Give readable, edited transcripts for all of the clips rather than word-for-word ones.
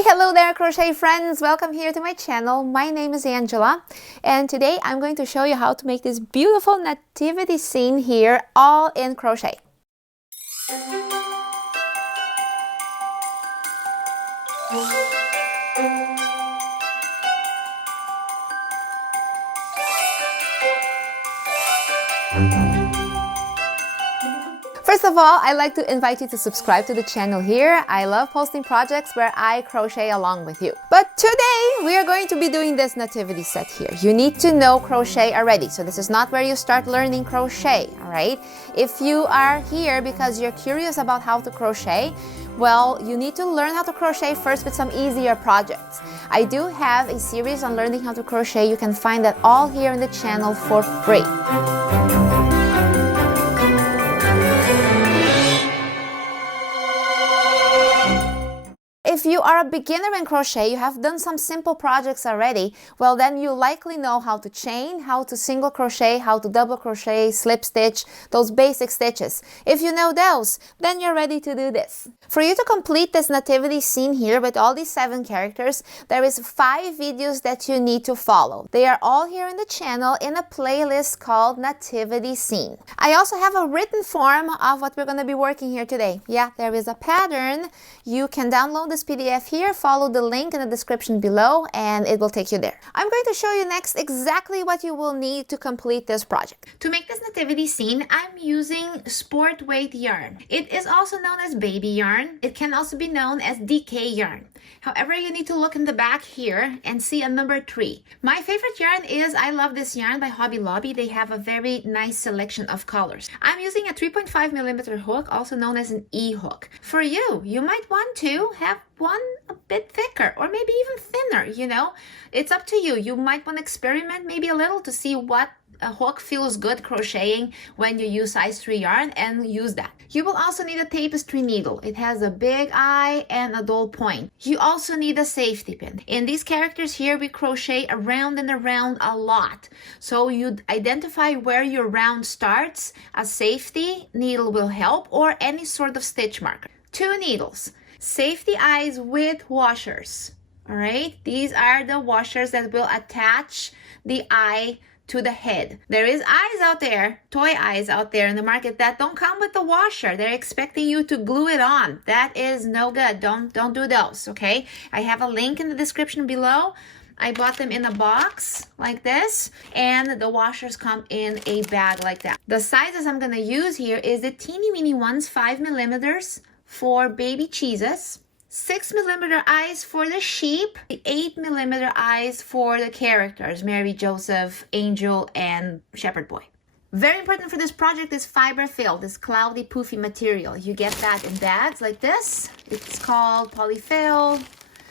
Hey, hello there, crochet friends. Welcome here to my channel. My name is Angela, and today I'm going to show you how to make this beautiful nativity scene here all in crochet. First of all, I'd like to invite you to subscribe to the channel here. I love posting projects where I crochet along with you. But today, we are going to be doing this nativity set here. You need to know crochet already, so this is not where you start learning crochet, all right? If you are here because you're curious about how to crochet, well, you need to learn how to crochet first with some easier projects. I do have a series on learning how to crochet. You can find that all here in the channel for free. If you are a beginner in crochet, you have done some simple projects already, well then you likely know how to chain, how to single crochet, how to double crochet, slip stitch, those basic stitches. If you know those, then you're ready to do this. For you to complete this nativity scene here with all these 7 characters, there is 5 videos that you need to follow. They are all here in the channel in a playlist called Nativity Scene. I also have a written form of what we're going to be working here today. Yeah, there is a pattern. You can download this PDF here, follow the link in the description below, and it will take you there. I'm going to show you next exactly what you will need to complete this project. To make this nativity scene, I'm using sport weight yarn. It is also known as baby yarn. It can also be known as DK yarn. However, you need to look in the back here and see a number 3. My favorite yarn is, I love this yarn by Hobby Lobby. They have a very nice selection of colors. I'm using a 3.5mm hook, also known as an E-hook. For you, you might want to have one a bit thicker or maybe even thinner, you know. It's up to you. You might want to experiment maybe a little to see what a hook feels good crocheting when you use size 3 yarn, and use that. You will also need a tapestry needle. It has a big eye and a dull point. You also need a safety pin. In these characters here, we crochet around and around a lot. So you identify where your round starts. A safety needle will help, or any sort of stitch marker. 2 needles. Safety eyes with washers. All right, these are the washers that will attach the eye to the head. There is eyes out there, toy eyes out there in the market that don't come with the washer. They're expecting you to glue it on. That is no good. Don't do those, okay? I have a link in the description below. I bought them in a box like this, and the washers come in a bag like that. The sizes I'm gonna use here is the teeny weeny ones, 5mm for baby cheeses, 6mm eyes for the sheep, 8mm eyes for the characters, Mary, Joseph, Angel, and Shepherd Boy. Very important for this project is fiber fill, this cloudy, poofy material. You get that in bags like this. It's called polyfill,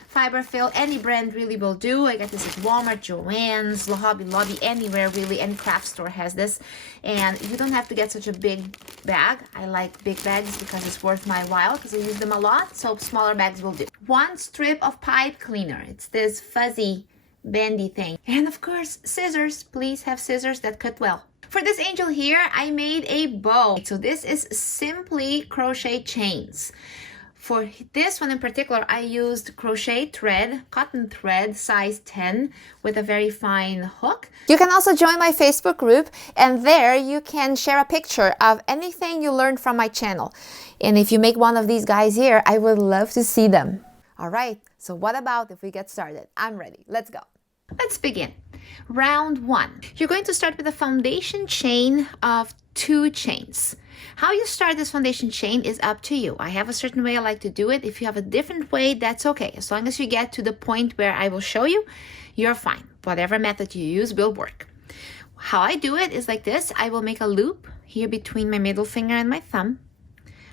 fiber fill. Any brand really will do. I got this at Walmart, Joann's, Hobby Lobby, anywhere really. Any craft store has this. And you don't have to get such a big bag. I like big bags because it's worth my while, because I use them a lot. So smaller bags will do. 1 strip of pipe cleaner. It's this fuzzy, bendy thing. And of course, scissors. Please have scissors that cut well. For this angel here, I made a bow. So this is simply crochet chains. For this one in particular, I used crochet thread, cotton thread, size 10, with a very fine hook. You can also join my Facebook group, and there you can share a picture of anything you learned from my channel. And if you make one of these guys here, I would love to see them. All right, so what about if we get started? I'm ready. Let's go. Let's begin. Round 1. You're going to start with a foundation chain of 2 chains. How you start this foundation chain is up to you. I have a certain way I like to do it. If you have a different way, that's okay. As long as you get to the point where I will show you, you're fine. Whatever method you use will work. How I do it is like this. I will make a loop here between my middle finger and my thumb.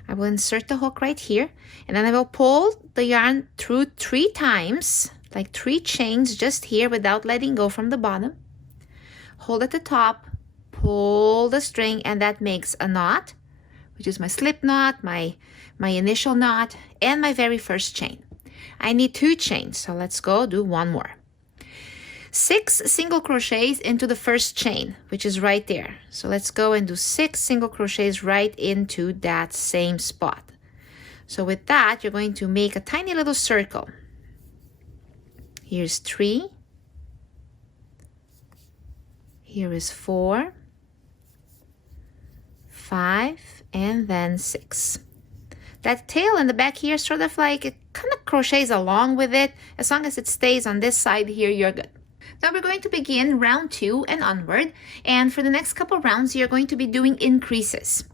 I will insert the hook right here, and then I will pull the yarn through 3 times, like 3 chains just here without letting go from the bottom. Hold at the top, pull the string, and that makes a knot, which is my slip knot, my initial knot, and my very first chain. I need 2 chains, so let's go do 1 more. 6 single crochets into the first chain, which is right there. So let's go and do 6 single crochets right into that same spot. So with that, you're going to make a tiny little circle. Here's 3. Here is 4, 5, and then 6. That tail in the back here sort of like it kind of crochets along with it. As long as it stays on this side here, you're good. Now we're going to begin round 2 and onward, and for the next couple rounds you're going to be doing increases.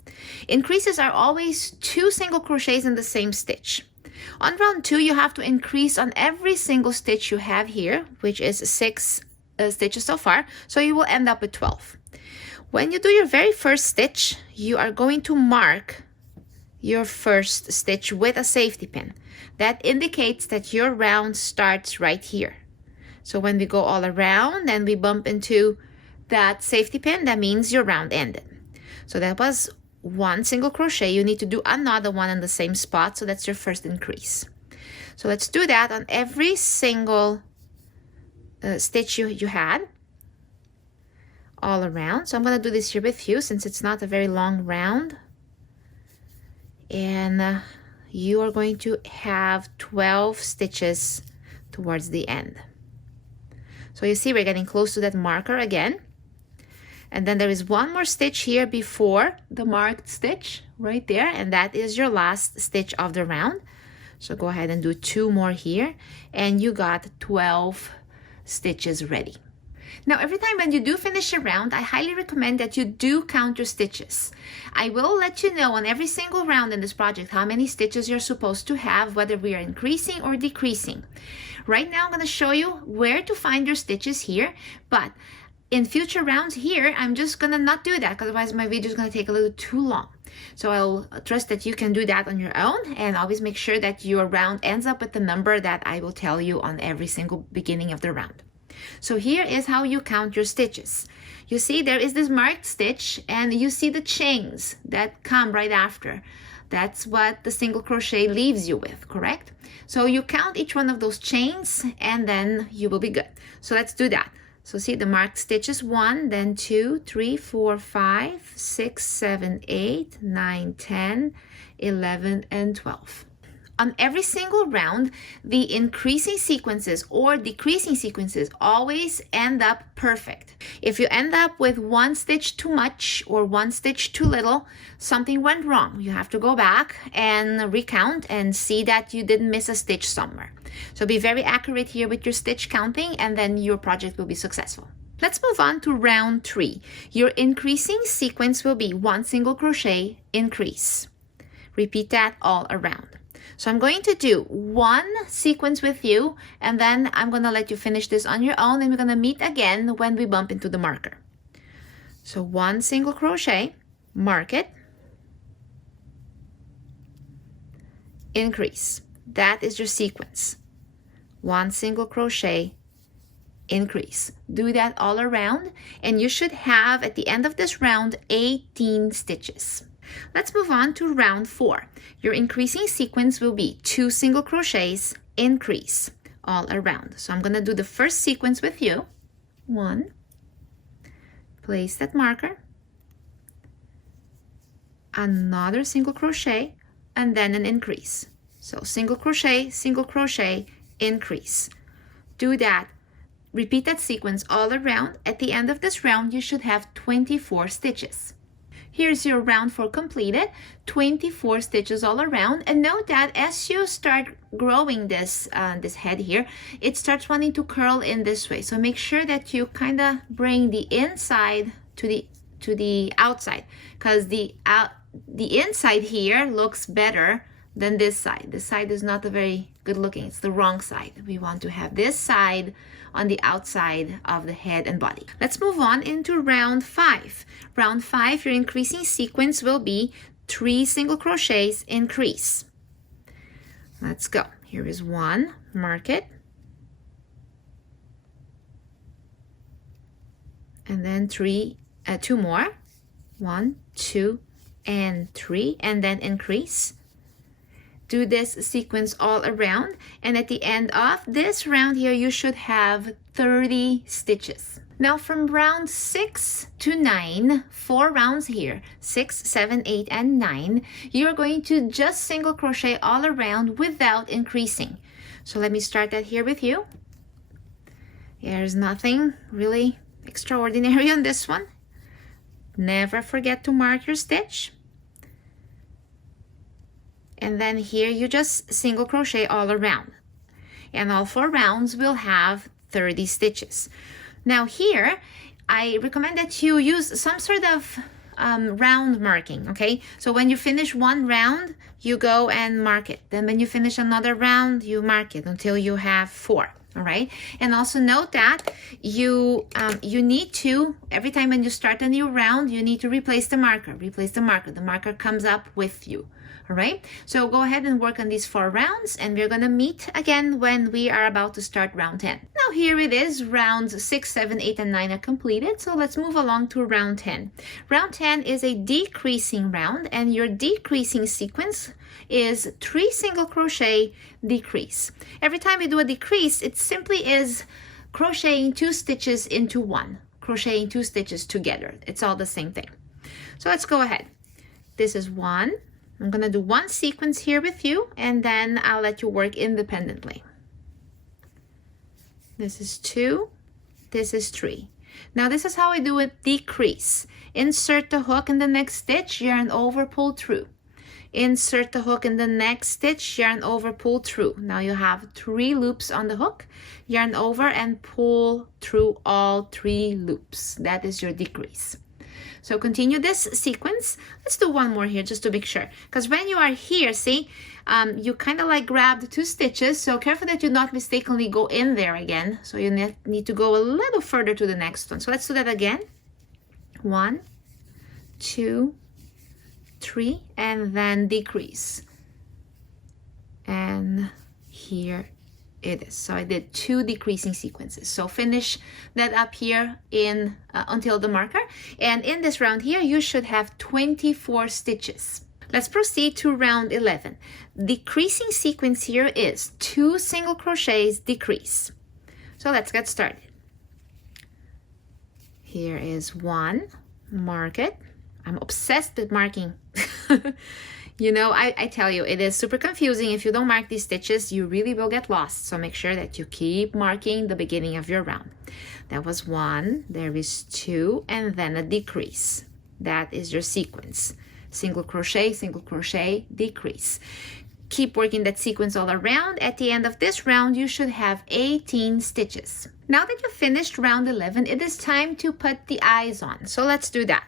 Increases are always 2 single crochets in the same stitch. On round 2 you have to increase on every single stitch you have here, which is 6 stitches so far, so you will end up with 12. When you do your very first stitch, you are going to mark your first stitch with a safety pin. That indicates that your round starts right here. So when we go all around and we bump into that safety pin, that means your round ended. So that was 1 single crochet. You need to do another one in the same spot, so that's your first increase. So let's do that on every single stitch you had all around. So I'm going to do this here with you since it's not a very long round. And you are going to have 12 stitches towards the end. So you see we're getting close to that marker again. And then there is one more stitch here before the marked stitch right there, and that is your last stitch of the round. So go ahead and do 2 more here, and you got 12 stitches ready. Now every time when you do finish a round, I highly recommend that you do count your stitches. I will let you know on every single round in this project how many stitches you're supposed to have, whether we are increasing or decreasing. Right now I'm going to show you where to find your stitches here, but in future rounds here, I'm just going to not do that, because otherwise my video is going to take a little too long. So I'll trust that you can do that on your own, and always make sure that your round ends up with the number that I will tell you on every single beginning of the round. So here is how you count your stitches. You see there is this marked stitch, and you see the chains that come right after. That's what the single crochet leaves you with, correct? So you count each one of those chains, and then you will be good. So let's do that. So see the marked stitches, 1, then 2, 3, 4, 5, 6, 7, 8, 9, 10, 11, and 12. On every single round, the increasing sequences or decreasing sequences always end up perfect. If you end up with 1 stitch too much or 1 stitch too little, something went wrong. You have to go back and recount and see that you didn't miss a stitch somewhere. So be very accurate here with your stitch counting, and then your project will be successful. Let's move on to round 3. Your increasing sequence will be 1 single crochet, increase. Repeat that all around. So I'm going to do 1 sequence with you, and then I'm going to let you finish this on your own, and we're going to meet again when we bump into the marker. So 1 single crochet, mark it, increase. That is your sequence. 1 single crochet, increase. Do that all around, and you should have at the end of this round 18 stitches. Let's move on to round 4. Your increasing sequence will be 2 single crochets, increase all around. So I'm going to do the first sequence with you. 1, place that marker, another single crochet, and then an increase. So single crochet, increase. Do that. Repeat that sequence all around. At the end of this round, you should have 24 stitches. Here's your round 4 completed, 24 stitches all around. And note that as you start growing this head here, it starts wanting to curl in this way. So make sure that you kind of bring the inside to the outside, because the inside here looks better than this side. This side is not a very good looking. It's the wrong side. We want to have this side on the outside of the head and body. Let's move on into round 5. Round 5, your increasing sequence will be 3 single crochets, increase. Let's go. Here is 1, mark it. And then 2 more. 1, 2, and 3, and then increase. Do this sequence all around, and at the end of this round here you should have 30 stitches. Now from round 6 to 9, 4 rounds here, 6, 7, 8, and 9, you're going to just single crochet all around without increasing. So let me start that here with you. There's nothing really extraordinary on this one. Never forget to mark your stitch. And then here you just single crochet all around. And all 4 rounds will have 30 stitches. Now here, I recommend that you use some sort of round marking, okay? So when you finish 1 round, you go and mark it. Then when you finish another round, you mark it until you have 4, all right? And also note that you need to, every time when you start a new round, you need to replace the marker. The marker comes up with you. All right, so go ahead and work on these 4 rounds, and we're gonna meet again when we are about to start round 10. Now here it is, rounds 6, 7, 8, and 9 are completed, so let's move along to round 10. Round 10 is a decreasing round, and your decreasing sequence is 3 single crochet, decrease. Every time you do a decrease, it simply is crocheting 2 stitches into 1, crocheting 2 stitches together. It's all the same thing. So let's go ahead. This is 1. I'm gonna do 1 sequence here with you, and then I'll let you work independently. This is 2, this is 3. Now this is how I do it, decrease. Insert the hook in the next stitch, yarn over, pull through. Insert the hook in the next stitch, yarn over, pull through. Now you have 3 loops on the hook, yarn over and pull through all 3 loops. That is your decrease. So continue this sequence. Let's do 1 more here just to make sure. Because when you are here, see, you kind of like grabbed 2 stitches. So careful that you not mistakenly go in there again. So you need to go a little further to the next one. So let's do that again. 1, 2, 3, and then decrease. And here it is. So I did 2 decreasing sequences. So finish that up here in until the marker. And in this round here, you should have 24 stitches. Let's proceed to round 11. Decreasing sequence here is 2 single crochets, decrease. So let's get started. Here is 1, mark it. I'm obsessed with marking. You know, I tell you, it is super confusing. If you don't mark these stitches, you really will get lost. So make sure that you keep marking the beginning of your round. That was 1, there is 2, and then a decrease. That is your sequence. Single crochet, decrease. Keep working that sequence all around. At the end of this round, you should have 18 stitches. Now that you've finished round 11, it is time to put the eyes on. So let's do that.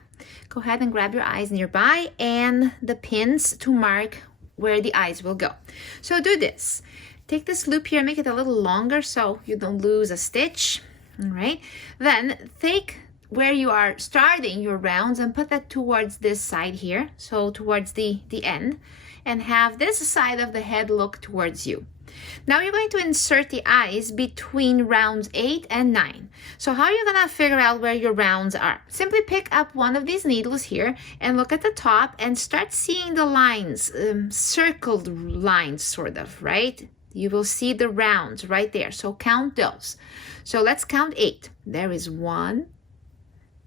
Go ahead and grab your eyes nearby and the pins to mark where the eyes will go. So do this. Take this loop here, make it a little longer so you don't lose a stitch. All right. Then take where you are starting your rounds and put that towards this side here. So towards the end, and have this side of the head look towards you. Now you're going to insert the eyes between rounds 8 and 9. So how are you going to figure out where your rounds are? Simply pick up one of these needles here and look at the top and start seeing the lines, circled lines sort of, right? You will see the rounds right there. So count those. So let's count 8. There is 1,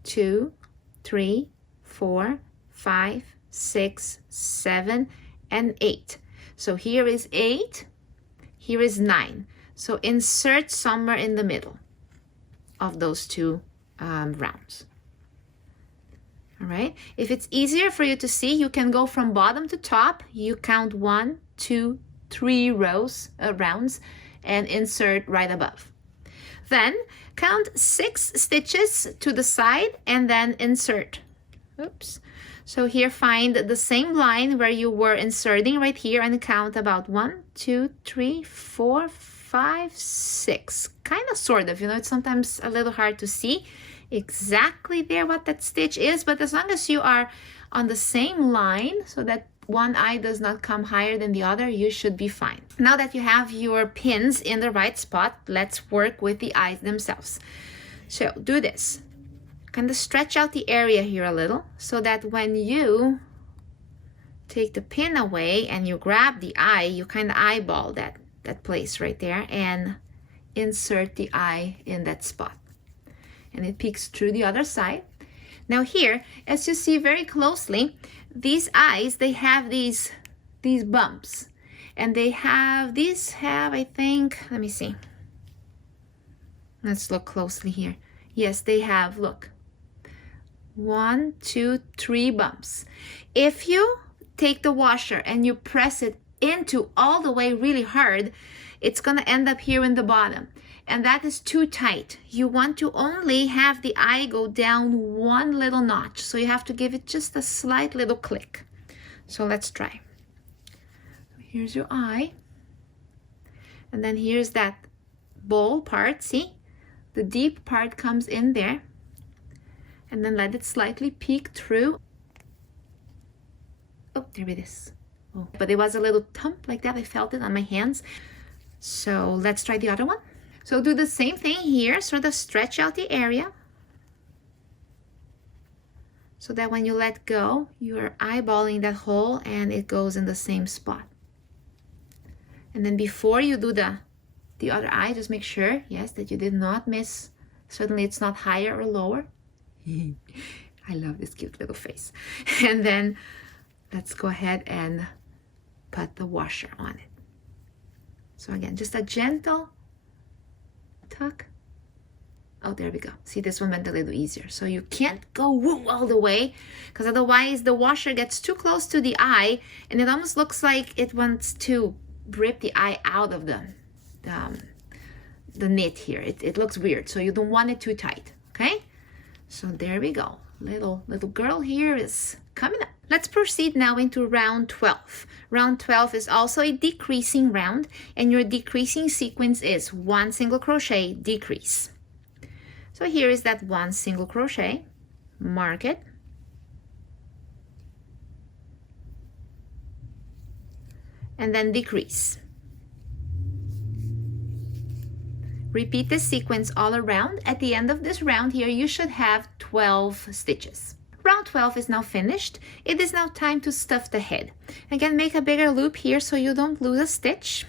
2, 3, 4, 5, 6, 7, and 8. So here is 8. Here is 9. So insert somewhere in the middle of those 2 rounds. All right. If it's easier for you to see, you can go from bottom to top. You count 1, 2, 3 rows, rounds, and insert right above. Then count 6 stitches to the side and then insert. Oops. So here find the same line where you were inserting right here and count about 1, 2, 3, 4, 5, 6. Kind of sort of, you know, it's sometimes a little hard to see exactly there what that stitch is, but as long as you are on the same line so that one eye does not come higher than the other, you should be fine. Now that you have your pins in the right spot, let's work with the eyes themselves. So do this. Kind of stretch out the area here a little so that when you take the pin away and you grab the eye, you kind of eyeball that place right there and insert the eye in that spot. And it peeks through the other side. Now here, as you see very closely, these eyes, they have these bumps. And these have, I think, let me see. Let's look closely here. Yes, they have, look. 1, 2, 3 bumps. If you take the washer and you press it into all the way really hard, it's gonna end up here in the bottom. And that is too tight. You want to only have the eye go down one little notch. So you have to give it just a slight little click. So let's try. Here's your eye. And then here's that bowl part, see? The deep part comes in there. And then let it slightly peek through. Oh, there it is. Oh, but it was a little thump like that. I felt it on my hands. So let's try the other one. So do the same thing here, sort of stretch out the area so that when you let go, you're eyeballing that hole and it goes in the same spot. And then before you do the other eye, just make sure, yes, that you did not miss. Certainly it's not higher or lower. I love this cute little face. And then let's go ahead and put the washer on it. So again, just a gentle tuck. Oh, there we go. See, this one went a little easier. So you can't go woo all the way, because otherwise the washer gets too close to the eye and it almost looks like it wants to rip the eye out of the knit here. It looks weird, so you don't want it too tight, okay? So there we go. Little girl here is coming up. Let's proceed now into round 12. Round 12 is also a decreasing round, and your decreasing sequence is 1 single crochet, decrease. So here is that 1 single crochet, mark it, and then decrease. Repeat the sequence all around. At the end of this round here, you should have 12 stitches. Round 12 is now finished. It is now time to stuff the head. Again, make a bigger loop here so you don't lose a stitch.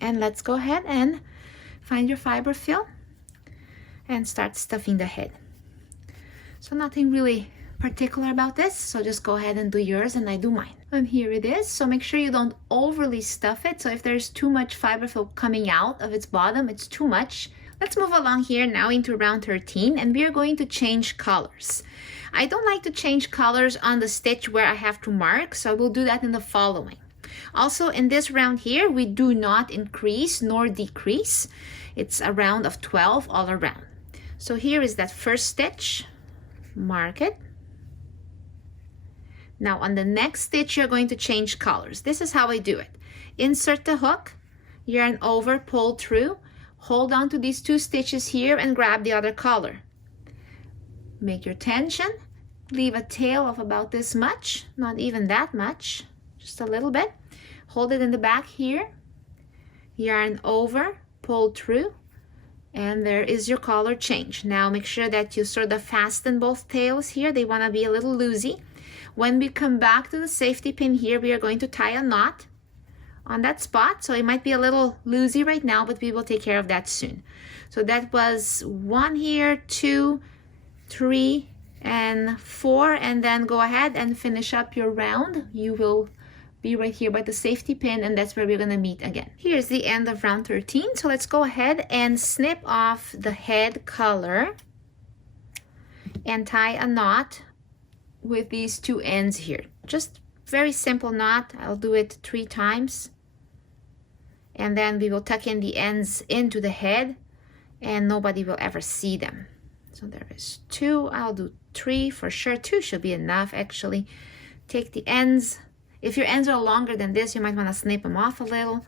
And let's go ahead and find your fiber fill and start stuffing the head. So nothing really particular about this, so just go ahead and do yours and I do mine. And here it is. So make sure you don't overly stuff it. So if there's too much fiber fill coming out of its bottom, it's too much. Let's move along here now into round 13, and we are going to change colors. I don't like to change colors on the stitch where I have to mark, so I will do that in the following. Also, in this round here, we do not increase nor decrease. It's a round of 12 all around. So here is that first stitch, mark it. Now on the next stitch, you're going to change colors. This is how I do it. Insert the hook, yarn over, pull through, hold on to these 2 stitches here and grab the other color. Make your tension, leave a tail of about this much, not even that much, just a little bit. Hold it in the back here, yarn over, pull through, and there is your color change. Now make sure that you sort of fasten both tails here. They want to be a little loosey. When we come back to the safety pin here, we are going to tie a knot on that spot. So it might be a little loosey right now, but we will take care of that soon. So that was 1 here, 2, 3, and 4, and then go ahead and finish up your round. You will be right here by the safety pin, and that's where we're gonna meet again. Here's the end of round 13. So let's go ahead and snip off the head color and tie a knot with these 2 ends here. Just very simple knot. I'll do it 3 times, and then we will tuck in the ends into the head and nobody will ever see them. So there is 2. I'll do 3 for sure. 2 should be enough actually. Take the ends. If your ends are longer than this, you might want to snip them off a little,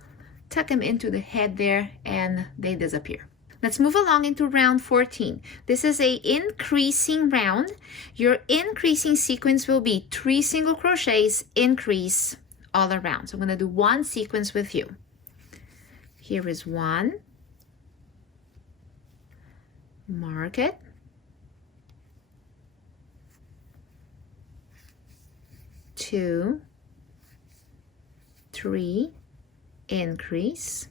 tuck them into the head there, and they disappear. Let's move along into round 14. This is a increasing round. Your increasing sequence will be 3 single crochets, increase all around. So I'm going to do 1 sequence with you. Here is 1. Mark it. 2, 3, increase.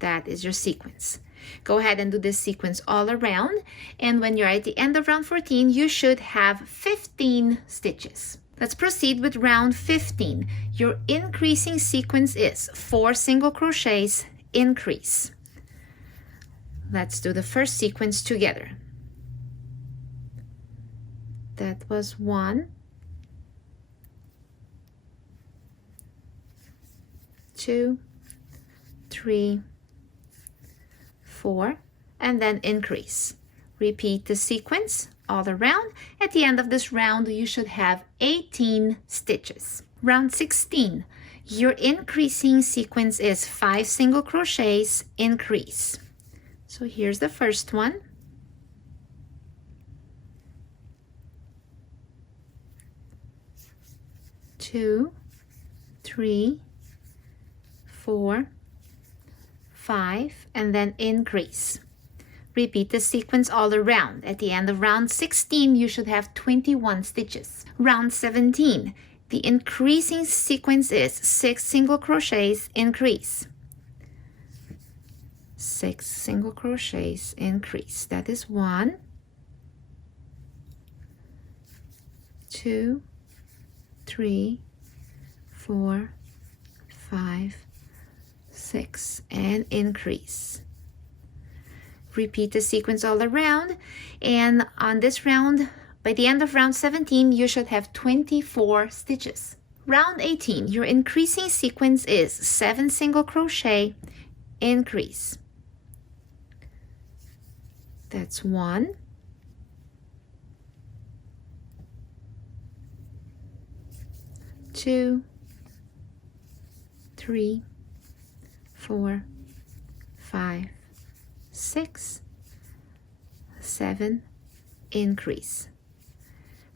That is your sequence. Go ahead and do this sequence all around, and when you're at the end of round 14, you should have 15 stitches. Let's proceed with round 15. Your increasing sequence is 4 single crochets, increase. Let's do the first sequence together. That was 1, 2, 3, 4, and then increase. Repeat the sequence all around. At the end of this round, you should have 18 stitches. Round 16, your increasing sequence is 5 single crochets, increase. So here's the first one. 2, 3, 4, 5, and then increase. Repeat the sequence all around. At the end of round 16, you should have 21 stitches. Round 17, the increasing sequence is 6 single crochets, increase. 6 single crochets, increase. That is 1, 2, 3, 4, 5, 6, and increase. Repeat the sequence all around, and on this round, by the end of round 17, you should have 24 stitches. Round 18, your increasing sequence is 7 single crochet, increase. That's 1, 2, 3, 4, 5, 6, 7, increase.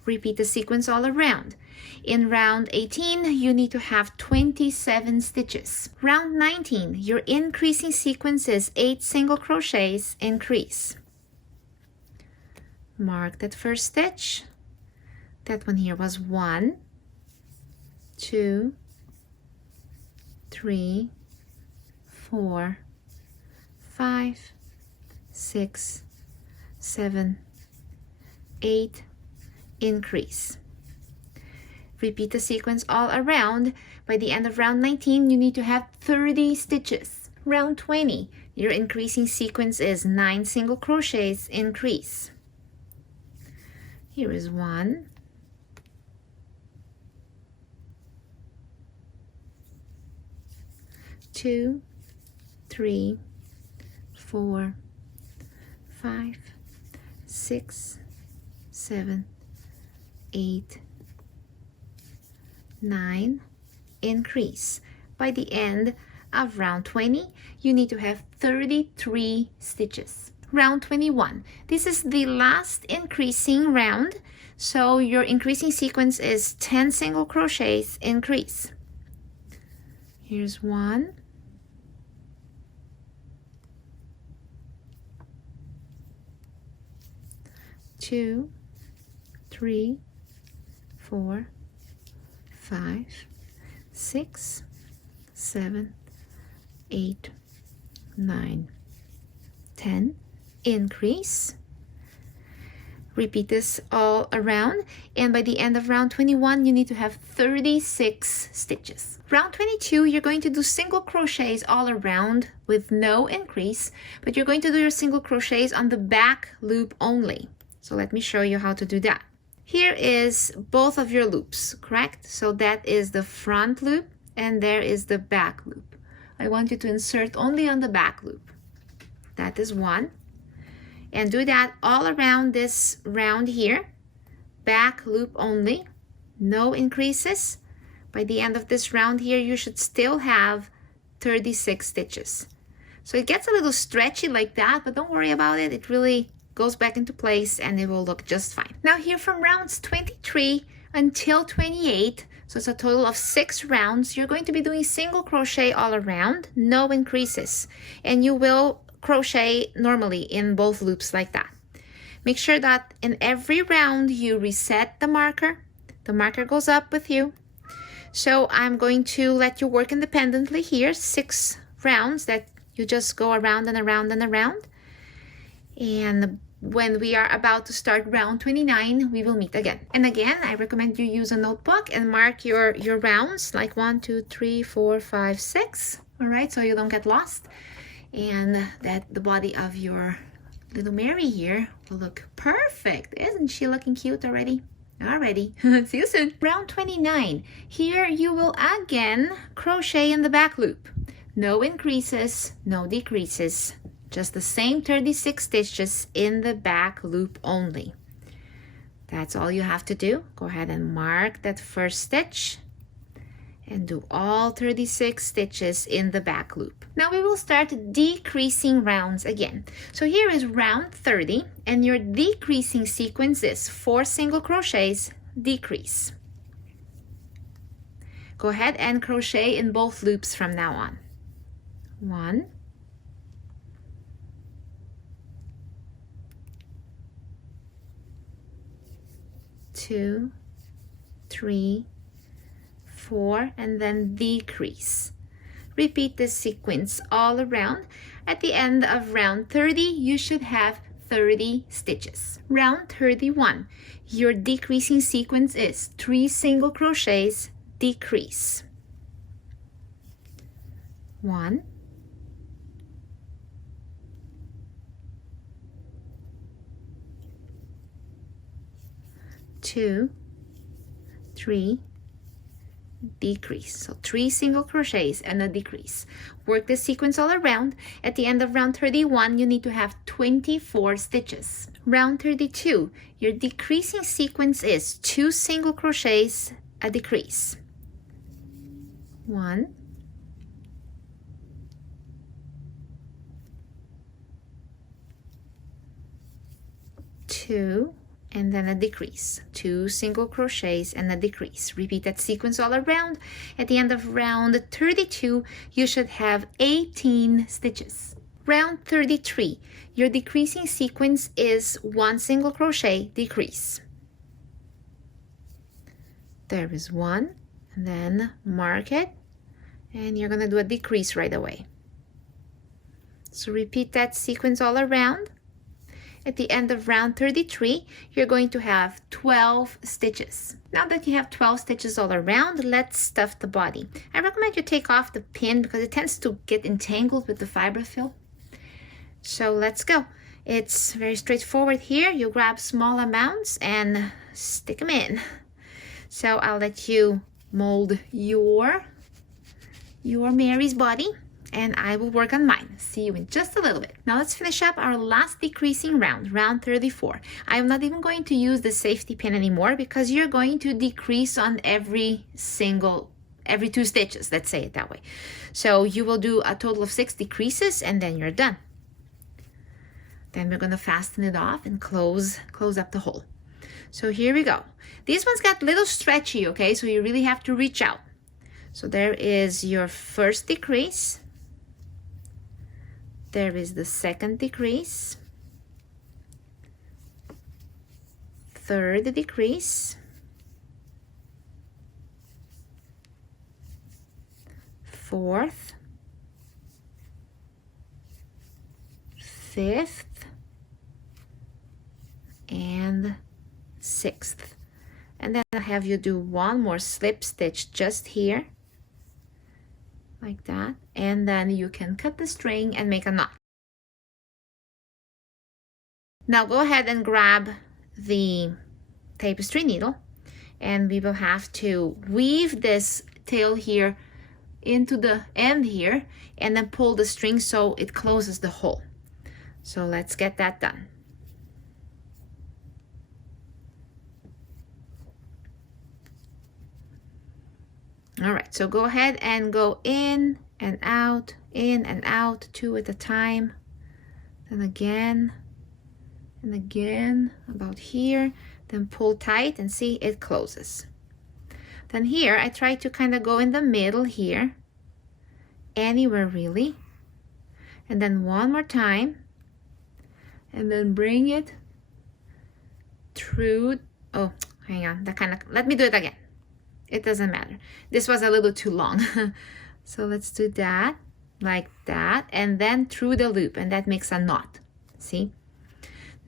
Repeat the sequence all around. In round 18, you need to have 27 stitches. Round 19, your increasing sequence is 8 single crochets, increase. Mark that first stitch. That one here was 1, 2, 3, 4, 5, 6, 7, 8, increase. Repeat the sequence all around. By the end of round 19, you need to have 30 stitches. Round 20, your increasing sequence is 9 single crochets, increase. Here is 1, 2, 3, 4, 5, 6, 7, 8, 9, increase. By the end of round 20, you need to have 33 stitches. Round 21, this is the last increasing round, so your increasing sequence is 10 single crochets, increase. Here's 1, 2, 3, 4, 5, 6, 7, 8, 9, 10, increase. Repeat this all around, and by the end of round 21, you need to have 36 stitches. Round 22, you're going to do single crochets all around with no increase, but you're going to do your single crochets on the back loop only. So let me show you how to do that. Here is both of your loops, correct? So that is the front loop, and there is the back loop. I want you to insert only on the back loop. That is 1. And do that all around this round here. Back loop only, no increases. By the end of this round here, you should still have 36 stitches. So it gets a little stretchy like that, but don't worry about it. It really goes back into place and it will look just fine. Now here from rounds 23 until 28, so it's a total of 6 rounds, you're going to be doing single crochet all around, no increases. And you will crochet normally in both loops like that. Make sure that in every round you reset the marker goes up with you. So I'm going to let you work independently here, 6 rounds that you just go around and around and around. And when we are about to start round 29, we will meet again. And again, I recommend you use a notebook and mark your rounds like 1, 2, 3, 4, 5, 6. All right, so you don't get lost. And that the body of your little Mary here will look perfect. Isn't she looking cute already? Alrighty, see you soon. Round 29. Here you will again crochet in the back loop. No increases, no decreases. Just the same 36 stitches in the back loop only. That's all you have to do. Go ahead and mark that first stitch and do all 36 stitches in the back loop. Now we will start decreasing rounds again. So here is round 30, and your decreasing sequence is 4 single crochets, decrease. Go ahead and crochet in both loops from now on. 1, 2, 3, 4, and then decrease. Repeat this sequence all around. At the end of round 30, you should have 30 stitches. Round 31, your decreasing sequence is 3 single crochets, decrease. 1, 2, 3, decrease. So 3 single crochets and a decrease. Work this sequence all around. At the end of round 31, you need to have 24 stitches. Round 32, your decreasing sequence is 2 single crochets, a decrease. 1, 2, and then a decrease. 2 single crochets and a decrease. Repeat that sequence all around. At the end of round 32, you should have 18 stitches. Round 33, your decreasing sequence is 1 single crochet, decrease. There is 1, and then mark it, and you're gonna do a decrease right away. So repeat that sequence all around. At the end of round 33, you're going to have 12 stitches. Now that you have 12 stitches all around, let's stuff the body. I recommend you take off the pin because it tends to get entangled with the fiberfill. So let's go. It's very straightforward here. You grab small amounts and stick them in. So I'll let you mold your Mary's body, and I will work on mine. See you in just a little bit. Now let's finish up our last decreasing round, round 34. I am not even going to use the safety pin anymore because you're going to decrease on every 2 stitches, let's say it that way. So you will do a total of 6 decreases and then you're done. Then we're gonna fasten it off and close up the hole. So here we go. These ones got a little stretchy, okay? So you really have to reach out. So there is your first decrease. There is the second decrease, third decrease, fourth, fifth, and sixth. And then I'll have you do one more slip stitch just here, like that, and then you can cut the string and make a knot. Now go ahead and grab the tapestry needle, and we will have to weave this tail here into the end here and then pull the string so it closes the hole. So let's get that done. All right, so go ahead and go in and out, 2 at a time. Then again and again, about here. Then pull tight and see it closes. Then here, I try to kind of go in the middle here, anywhere really. And then one more time. And then bring it through. Oh, hang on, let me do it again. It doesn't matter. This was a little too long. So let's do that, like that, and then through the loop, and that makes a knot. See?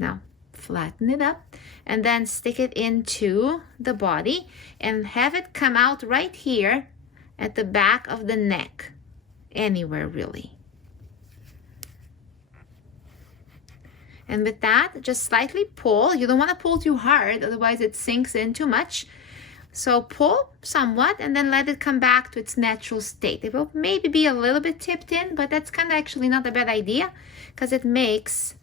Now, flatten it up, and then stick it into the body, and have it come out right here at the back of the neck. Anywhere, really. And with that, just slightly pull. You don't want to pull too hard, otherwise it sinks in too much. So pull somewhat and then let it come back to its natural state. It will maybe be a little bit tipped in, but that's kind of actually not a bad idea because it makes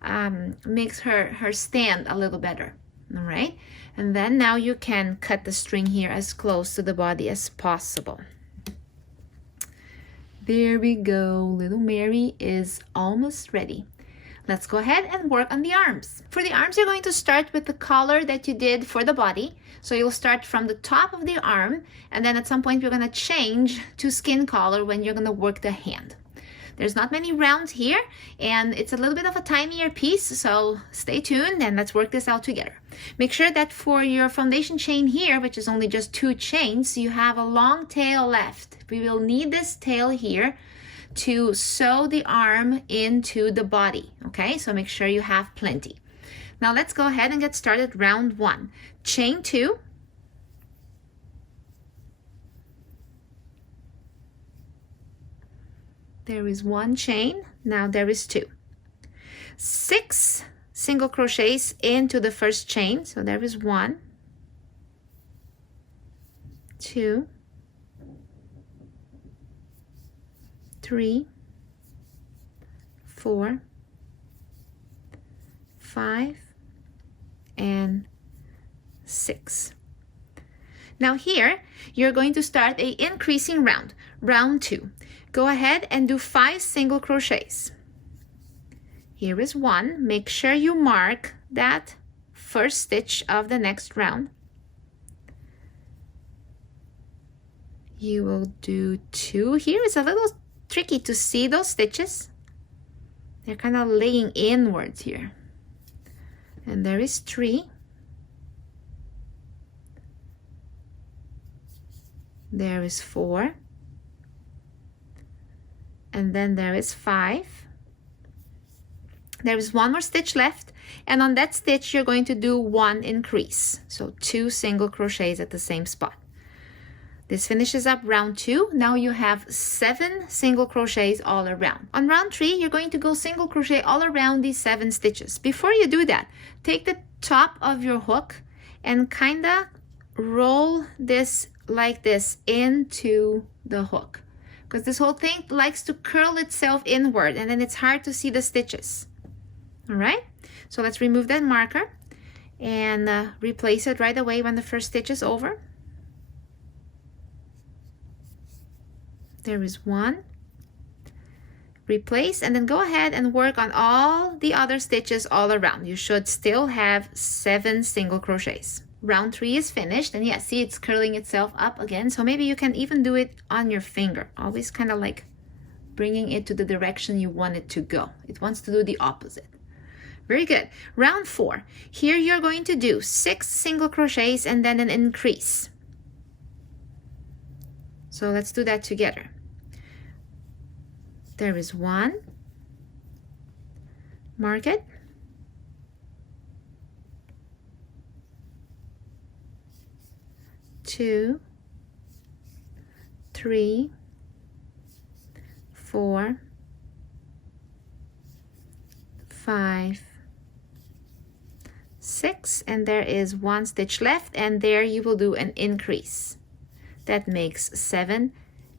her stand a little better. All right, and then now you can cut the string here as close to the body as possible. There we go. Little Mary is almost ready. Let's go ahead and work on the arms. For the arms, you're going to start with the color that you did for the body. So you'll start from the top of the arm, and then at some point you're going to change to skin color when you're going to work the hand. There's not many rounds here, and it's a little bit of a tinier piece, so stay tuned and let's work this out together. Make sure that for your foundation chain here, which is only just 2 chains, you have a long tail left. We will need this tail here to sew the arm into the body, okay? So make sure you have plenty. Now let's go ahead and get started. Round 1. Chain 2. There is 1 chain, now there is 2. 6 single crochets into the first chain, so there is 1, 2, 3, 4, 5, and 6. Now here, you're going to start a increasing round, round 2. Go ahead and do 5 single crochets. Here is 1. Make sure you mark that first stitch of the next round. You will do 2 here. It's a little tricky to see those stitches. They're kind of laying inwards here. And there is 3. There is 4. And then there is 5. There is 1 more stitch left, and on that stitch you're going to do 1 increase, so 2 single crochets at the same spot. This finishes up round 2. Now you have 7 single crochets all around. On round 3, you're going to go single crochet all around these 7 stitches. Before you do that, take the top of your hook and kind of roll this like this into the hook, because this whole thing likes to curl itself inward and then it's hard to see the stitches. All right, so let's remove that marker and replace it right away when the first stitch is over. There is 1. Replace, and then go ahead and work on all the other stitches all around. You should still have 7 single crochets. Round 3 is finished, and yeah, see, it's curling itself up again, so maybe you can even do it on your finger, always kind of like bringing it to the direction you want it to go. It wants to do the opposite. Very good. Round 4. Here you're going to do 6 single crochets and then an increase. So let's do that together. There is 1. Mark it. 2, 3, 4, 5, 6, and there is 1 stitch left, and there you will do an increase. That makes 7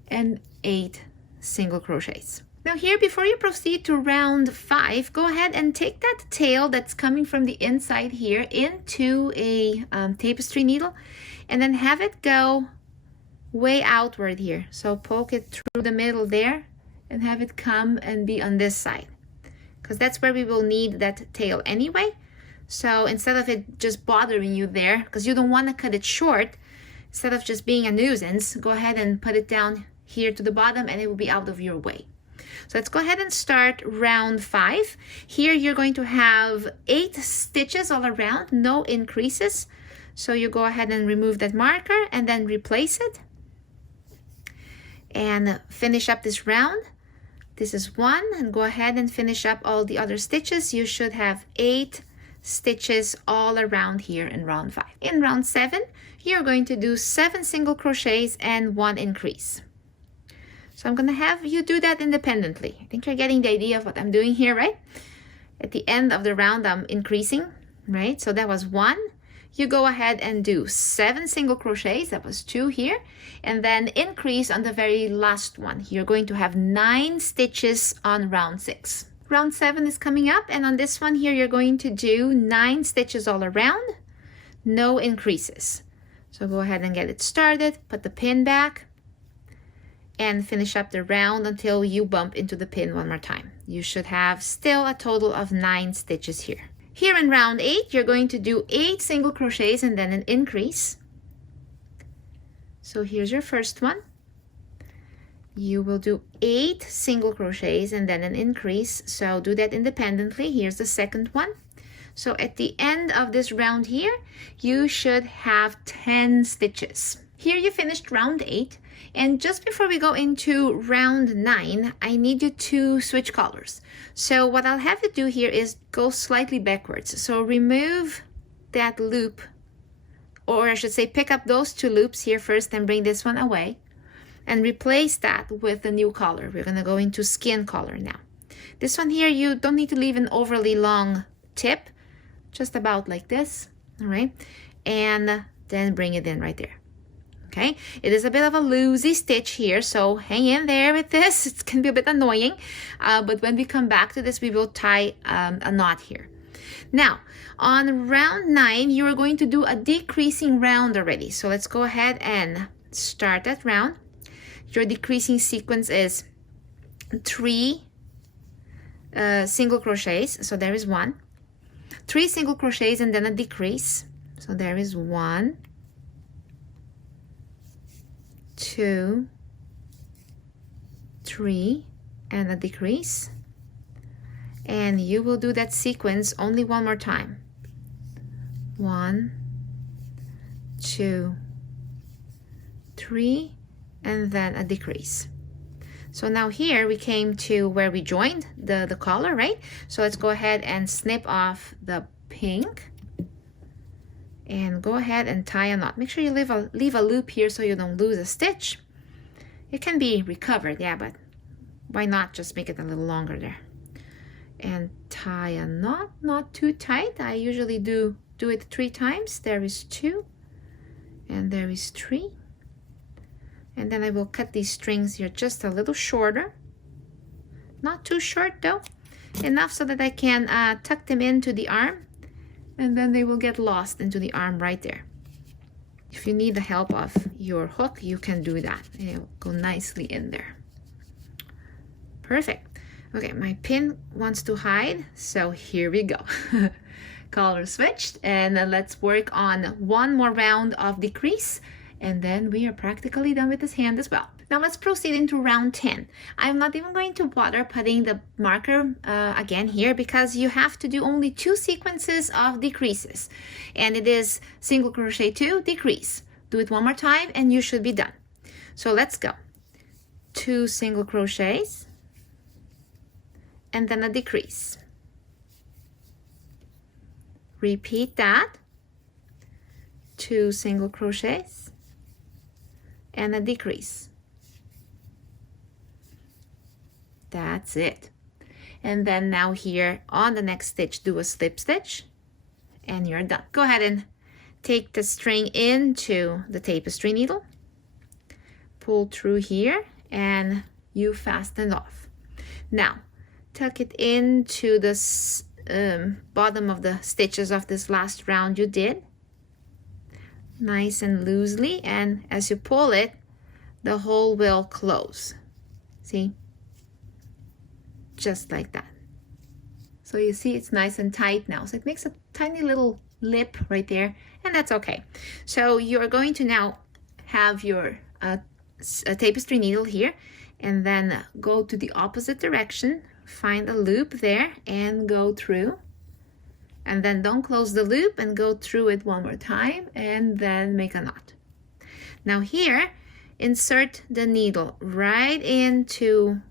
and 8 single crochets. Now here, before you proceed to round 5, go ahead and take that tail that's coming from the inside here into a tapestry needle, and then have it go way outward here. So poke it through the middle there and have it come and be on this side, because that's where we will need that tail anyway. So instead of it just bothering you there, because you don't want to cut it short, instead of just being a nuisance, go ahead and put it down here to the bottom and it will be out of your way. So let's go ahead and start round 5. Here you're going to have 8 stitches all around, no increases. So you go ahead and remove that marker and then replace it and finish up this round. This is 1, and go ahead and finish up all the other stitches. You should have 8 stitches all around here in round 5. In round 7, you're going to do 7 single crochets and 1 increase. So I'm going to have you do that independently. I think you're getting the idea of what I'm doing here, right? at the end of the round I'm increasing, right? So that was 1. You go ahead and do 7 single crochets, that was 2 here, and then increase on the very last one. You're going to have 9 stitches on round 6. Round 7 is coming up, and on this one here you're going to do 9 stitches all around, no increases. So go ahead and get it started, put the pin back, and finish up the round until you bump into the pin one more time. You should have still a total of 9 stitches here. Here in round 8, you're going to do 8 single crochets and then an increase. So here's your first one. You will do 8 single crochets and then an increase. So do that independently. Here's the second one. So at the end of this round here, you should have 10 stitches. Here you finished round 8. And just before we go into round 9, I need you to switch colors. So what I'll have you do here is go slightly backwards. So remove that loop, or I should say pick up those 2 loops here first and bring this one away. And replace that with the new color. We're gonna go into skin color now. This one here, you don't need to leave an overly long tip, just about like this, all right? And then bring it in right there. Okay, it is a bit of a loosey stitch here, so hang in there with this. It can be a bit annoying, but when we come back to this, we will tie a knot here. Now, on round 9, you are going to do a decreasing round already. So let's go ahead and start that round. Your decreasing sequence is 3 single crochets. So there is 1. 3 single crochets and then a decrease. So there is 1, 2, 3, and a decrease. And you will do that sequence only one more time. 1, 2, 3, and then a decrease. So now here we came to where we joined the collar, right? So let's go ahead and snip off the pink and go ahead and tie a knot. Make sure you leave a loop here so you don't lose a stitch. It can be recovered, yeah, but why not just make it a little longer there? And tie a knot, not too tight. I usually do it 3 times. There is 2, and there is 3. And then I will cut these strings here just a little shorter. Not too short though. Enough so that I can tuck them into the arm, and then they will get lost into the arm right there. If you need the help of your hook, you can do that. It will go nicely in there. Perfect. Okay, my pin wants to hide, so here we go. Color switched, and then let's work on one more round of decrease, and then we are practically done with this hand as well. Now let's proceed into round 10. I'm not even going to bother putting the marker again here, because you have to do only 2 sequences of decreases, and it is single crochet 2, decrease. Do it one more time and you should be done. So let's go. 2 single crochets and then a decrease. Repeat that. 2 single crochets and a decrease. That's it. And then now here on the next stitch, do a slip stitch and you're done. Go ahead and take the string into the tapestry needle, pull through here, and you fasten off. Now tuck it into the bottom of the stitches of this last round you did, nice and loosely, and as you pull it, the hole will close. See? Just like that. So you see it's nice and tight now. So it makes a tiny little lip right there, and that's okay. So you're going to now have your a tapestry needle here, and then go to the opposite direction, find a loop there and go through, and then don't close the loop and go through it one more time, and then make a knot. Now here, insert the needle right into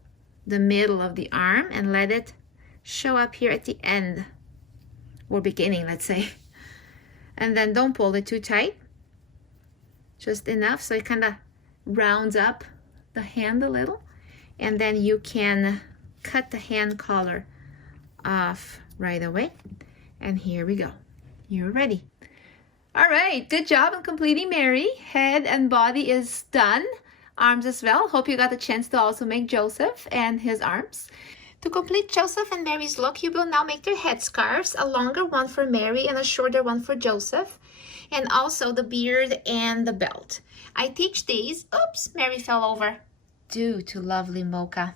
the middle of the arm and let it show up here at the end or beginning, let's say. And then don't pull it too tight, just enough so it kind of rounds up the hand a little, and then you can cut the hand collar off right away. And here we go. You're ready. All right, good job on completing Mary. Head and body is done. Arms as well. Hope you got a chance to also make Joseph and his arms. To complete Joseph and Mary's look, you will now make their headscarves, a longer one for Mary and a shorter one for Joseph, and also the beard and the belt. I teach these, oops, Mary fell over, due to lovely Mocha.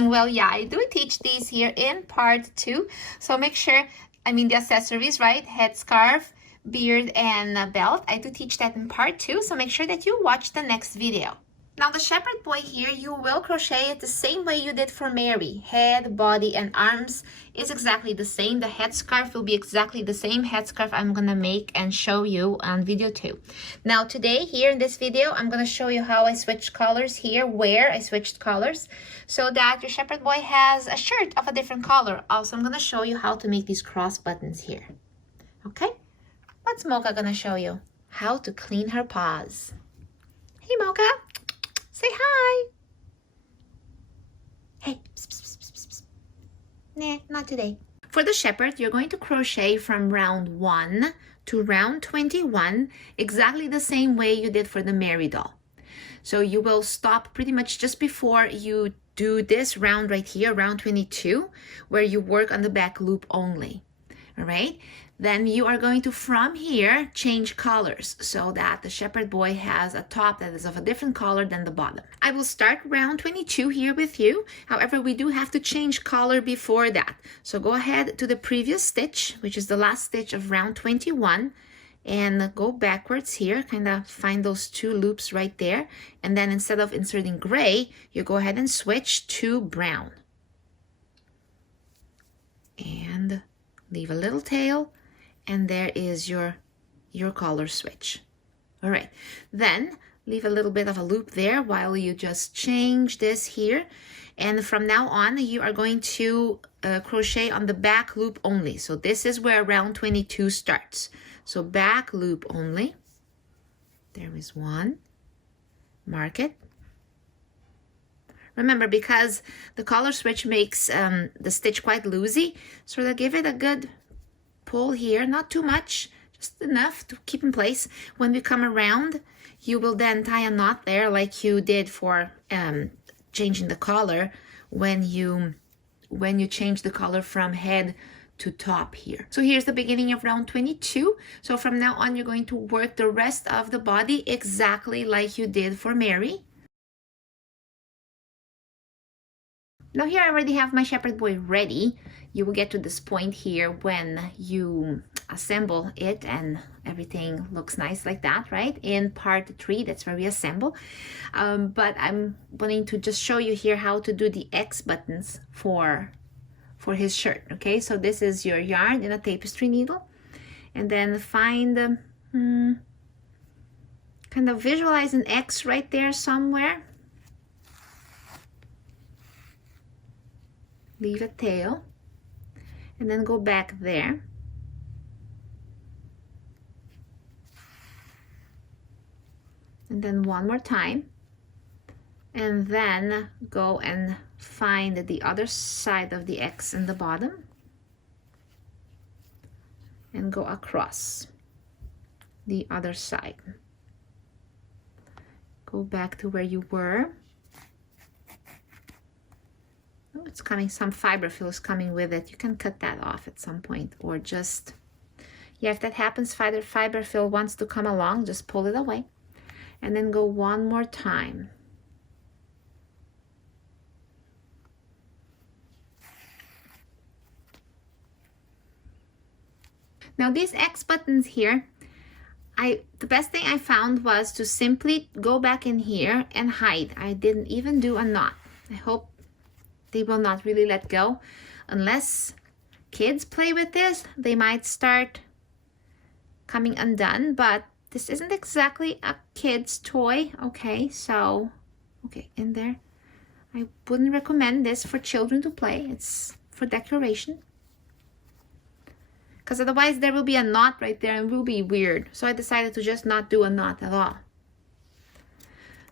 Well, yeah, I do teach these here in part 2, so make sure, the accessories, right? Headscarf, beard, and belt. I do teach that in part 2, so make sure that you watch the next video. Now the shepherd boy here, you will crochet it the same way you did for Mary. Head, body, and arms is exactly the same. The headscarf will be exactly the same headscarf I'm gonna make and show you on video 2. Now today, here in this video, I'm gonna show you how I switched colors here, where I switched colors, so that your shepherd boy has a shirt of a different color. Also, I'm gonna show you how to make these cross buttons here. Okay? What's Mocha gonna show you? How to clean her paws. Hey Mocha! Say hi. Hey. Psst, psst, psst, psst, psst. Nah, not today. For the shepherd, you're going to crochet from round 1 to round 21, exactly the same way you did for the Mary doll. So you will stop pretty much just before you do this round right here, round 22, where you work on the back loop only. All right? Then you are going to, from here, change colors so that the shepherd boy has a top that is of a different color than the bottom. I will start round 22 here with you. However, we do have to change color before that. So go ahead to the previous stitch, which is the last stitch of round 21, and go backwards here, kind of find those 2 loops right there. And then instead of inserting gray, you go ahead and switch to brown. And leave a little tail. And there is your color switch. All right, then leave a little bit of a loop there while you just change this here. And from now on, you are going to crochet on the back loop only. So this is where round 22 starts. So back loop only. There is 1. Mark it. Remember, because the color switch makes the stitch quite loosey, so to give it a good pull here, not too much, just enough to keep in place. When we come around, you will then tie a knot there like you did for changing the color when you change the color from head to top here. So here's the beginning of round 22. So from now on, you're going to work the rest of the body exactly like you did for Mary. Now here I already have my shepherd boy ready. You will get to this point here when you assemble it and everything looks nice like that, right? In part 3, that's where we assemble. But I'm wanting to just show you here how to do the X buttons for his shirt, okay? So this is your yarn in a tapestry needle. And then find, kind of visualize an X right there somewhere. Leave a tail. And then go back there. And then one more time. And then go and find the other side of the X in the bottom. And go across the other side. Go back to where you were. Oh, it's coming, some fiberfill is coming with it. You can cut that off at some point, or just, yeah, if that happens, fiberfill wants to come along, just pull it away. And then go one more time. Now these X buttons here, the best thing I found was to simply go back in here and hide. I didn't even do a knot. I hope they will not really let go. Unless kids play with this, they might start coming undone, but this isn't exactly a kid's toy. Okay, so, okay, in there. I wouldn't recommend this for children to play. It's for decoration. Because otherwise there will be a knot right there and it will be weird. So I decided to just not do a knot at all.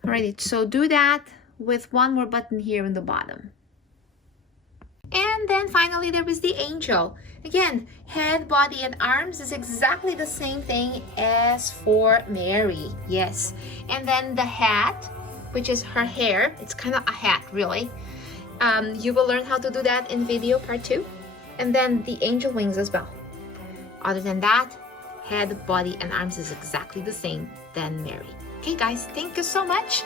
Alrighty, so do that with one more button here in the bottom. And then then finally there is the angel. Again, head, body, and arms is exactly the same thing as for Mary. Yes. And then the hat, which is her hair. It's kind of a hat, really. You will learn how to do that in video part 2. And then the angel wings as well. Other than that, head, body, and arms is exactly the same than Mary. Okay, guys, thank you so much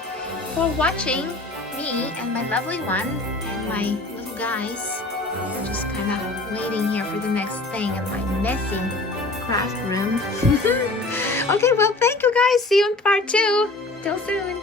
for watching me and my lovely one and my little guys. Just kind of waiting here for the next thing in my messy craft room. Okay, well, thank you guys. See you in part 2. Till soon.